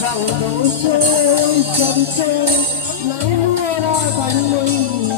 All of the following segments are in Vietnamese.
Rằng đồ chơi chậm chê nắng mưa đã thành mình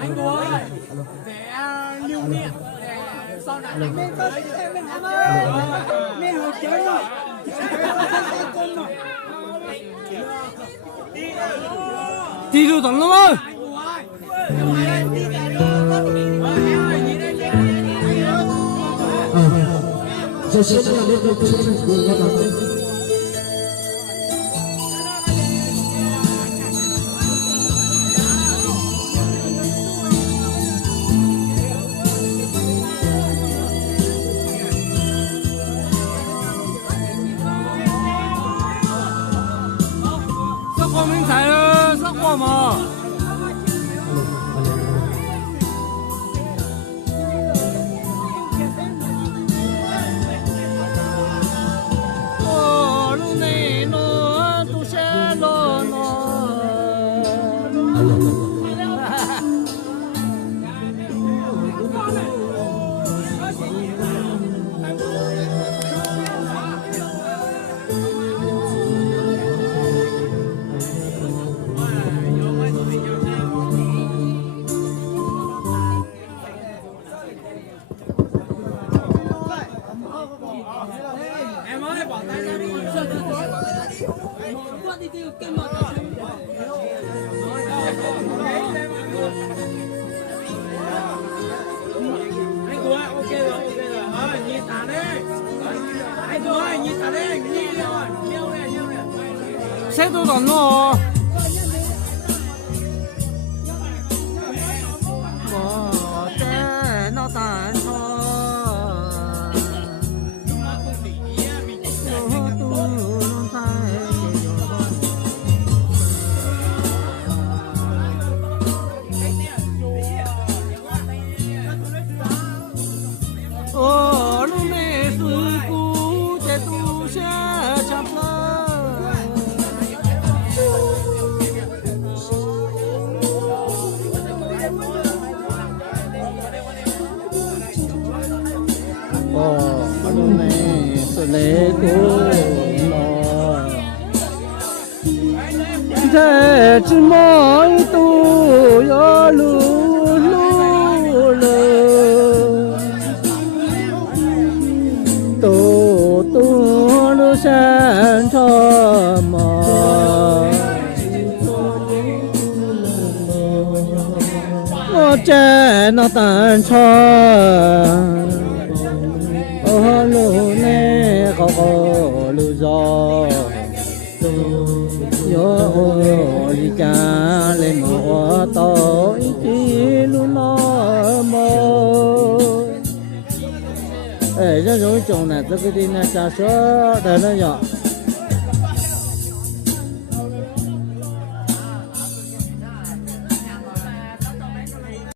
anh Tú ơi, để lưu niệm để sau này anh lên cơ sẽ bên em ơi, lên hồi chơi rồi, đi rồi tận luôn ơi. Tôi sẽ là liên tục chương trình của các bạn. sắc hoa minh thái ơi, sắc hoa mà. Em ơi, bỏ tay ra đi. Đi từ kênh một. Anh Tú ơi, ok rồi. Nhìn thẳng đi. Anh Tú ơi, nhìn thẳng đi. Nhìn rồi. Nhiều này. Xe tôi đón rồi. Bỏ tay nó tàn thôi. Lễ của nó 只梦都要路了，都路山长嘛，我在那单车，路呢好路走。yo li cha le mo to ki lu no mo ai ra rồi chồng này tôi cái đi na cha số đó nó nhỏ